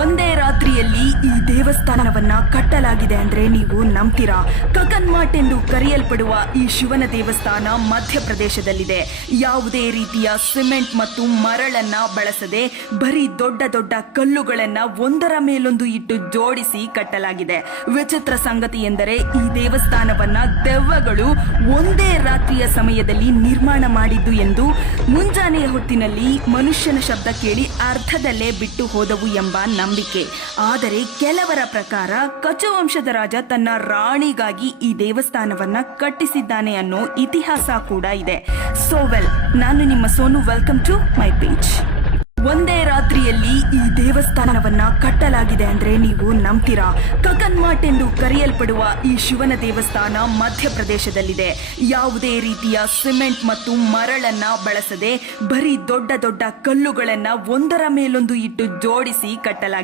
ಒಂದೇ ರಾತ್ರಿಯಲ್ಲಿ ಈ ದೇವಸ್ಥಾನವನ್ನ ಕಟ್ಟಲಾಗಿದೆ ಅಂದ್ರೆ ನೀವು ನಂಬ್ತೀರಾ? ಕಕನ್ಮಾಟ್ ಎಂದು ಕರೆಯಲ್ಪಡುವ ಈ ಶಿವನ ದೇವಸ್ಥಾನ ಮಧ್ಯಪ್ರದೇಶದಲ್ಲಿದೆ. ಯಾವುದೇ ರೀತಿಯ ಸಿಮೆಂಟ್ ಮತ್ತು ಮರಳನ್ನ ಬಳಸದೆ ಬರೀ ದೊಡ್ಡ ದೊಡ್ಡ ಕಲ್ಲುಗಳನ್ನ ಒಂದರ ಮೇಲೊಂದು ಇಟ್ಟು ಜೋಡಿಸಿ ಕಟ್ಟಲಾಗಿದೆ. ವಿಚಿತ್ರ ಸಂಗತಿ ಎಂದರೆ ಈ ದೇವಸ್ಥಾನವನ್ನ ದೆವ್ವಗಳು ಒಂದೇ ರಾತ್ರಿಯ ಸಮಯದಲ್ಲಿ ನಿರ್ಮಾಣ ಮಾಡಿದ್ದು ಎಂದು ಮುಂಜಾನೆಯ ಹೊತ್ತಿನಲ್ಲಿ ಮನುಷ್ಯನ ಶಬ್ದ ಕೇಳಿ ಅರ್ಧದಲ್ಲೇ ಬಿಟ್ಟು ಹೋದವು ಎಂಬ ನಂಬಿಕೆ. ಆದರೆ ಕೆಲವರ ಪ್ರಕಾರ ಕಚುವಂಶದ ರಾಜ ತನ್ನ ರಾಣಿಗಾಗಿ ಈ ದೇವಸ್ಥಾನವನ್ನ ಕಟ್ಟಿಸಿದ್ದಾನೆ ಅನ್ನೋ ಇತಿಹಾಸ ಕೂಡ ಇದೆ. ಸೋ ವೆಲ್, ನಾನು ನಿಮ್ಮ Sonu. Welcome to my page. ಒಂದೇ ರಾತ್ರಿಯಲ್ಲಿ ಈ ದೇವಸ್ಥಾನವನ್ನ ಕಟ್ಟಲಾಗಿದೆ ಅಂದ್ರೆ ನೀವು ನಂಬ್ತೀರಾ? ಕಕನ್ಮಾಟ್ ಎಂದು ಕರೆಯಲ್ಪಡುವ ಈ ಶಿವನ ದೇವಸ್ಥಾನ ಮಧ್ಯಪ್ರದೇಶದಲ್ಲಿದೆ. ಯಾವುದೇ ರೀತಿಯ ಸಿಮೆಂಟ್ ಮತ್ತು ಮರಳನ್ನ ಬಳಸದೆ ಬರೀ ದೊಡ್ಡ ದೊಡ್ಡ ಕಲ್ಲುಗಳನ್ನ ಒಂದರ ಮೇಲೊಂದು ಇಟ್ಟು ಜೋಡಿಸಿ ಕಟ್ಟಲಾಗಿದೆ.